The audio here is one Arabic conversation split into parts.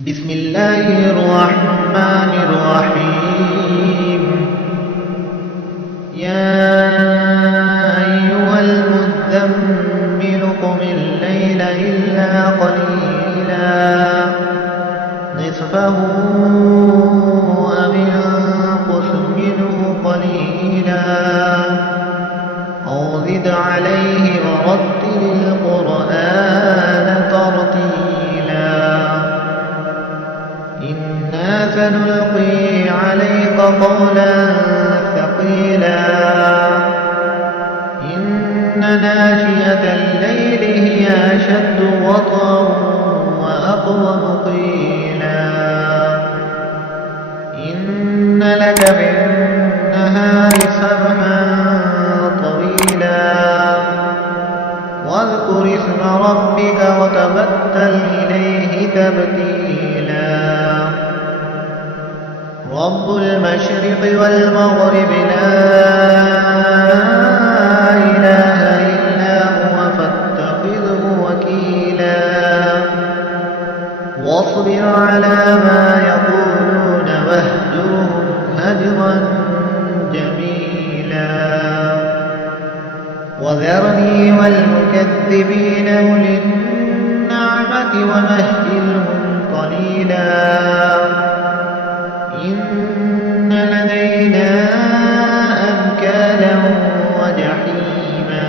بسم الله الرحمن الرحيم. يا أيها المزمل قم الليل إلا قليلا نصفه أو انقص منه قليلا أو زد عليه ورتل القرآن ترتيلا إنا سنلقي عليك قولا ثقيلا إن ناشئة الليل هي أشد وطئا وأقوم قيلا إن لك في النهار سبحا طويلا واذكر اسم ربك وتبتل إليه تبتيلا رب المشرق والمغرب لا إله إلا هو فاتخذه وكيلا واصبر على ما يقولون واهجرهم هجرا جميلا وذرني والمكذبين أولي النعمة ومهلهم قليلا إن لدينا أنكالا وجحيما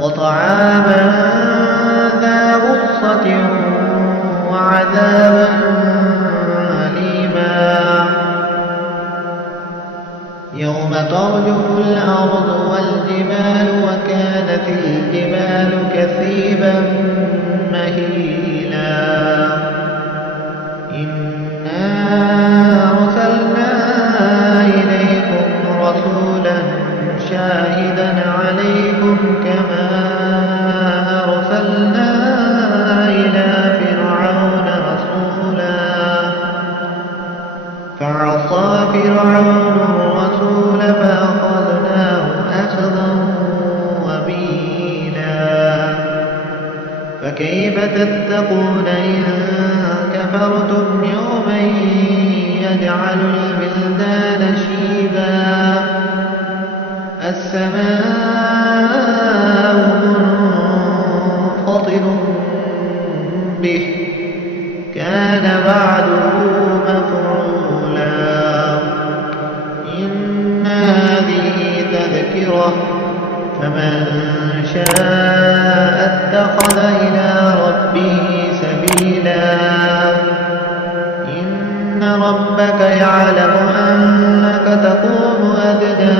وطعاما ذا غصة وعذابا أليما يوم ترجف الأرض والجبال وكانت الجبال كثيبا مهيلا إنا أرسلنا إليكم رسولا شاهدا عليكم كما أرسلنا إلى فرعون رسولا فعصى فرعون الرسول فأخذناه أخذا وبيلا فكيف تتقون إن كفرتم يوما يجعل الولدان شيبا السماء منفطر به كان بعده مفعولا إن هذه تذكرة فمن شاء اتخذ إلى ربه سبيلا إن ربك يعلم أنك تقوم أدنى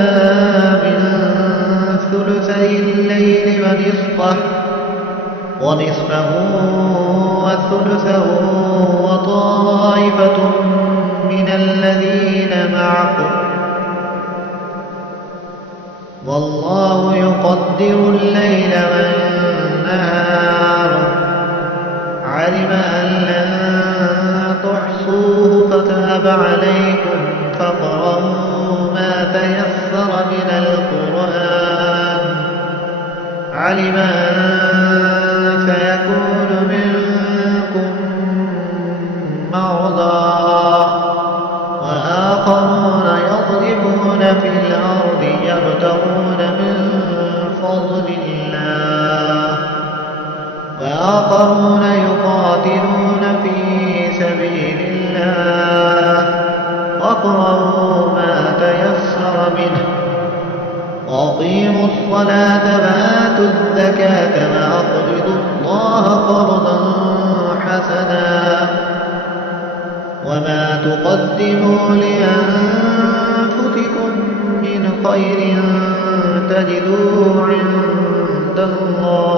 من ثلثي الليل ونصفه وثلثه وطائفة من الذين معكم والله يقدر الليل والنهار علم أن لن تحصوه فتاب عليكم فاقرؤوا ما تيسر من القرآن علم أن سيكون منكم مرضى وآخرون يضربون في الأرض يبتغون من فضل الله وآخرون يقاتلون في سبيل الله واقرؤوا ما تيسر منه وأقيموا الصلاة وآتوا الزكاة وأقرضوا الله قرضا حسنا وما تقدموا لأنفسكم من خير تجدوه عند الله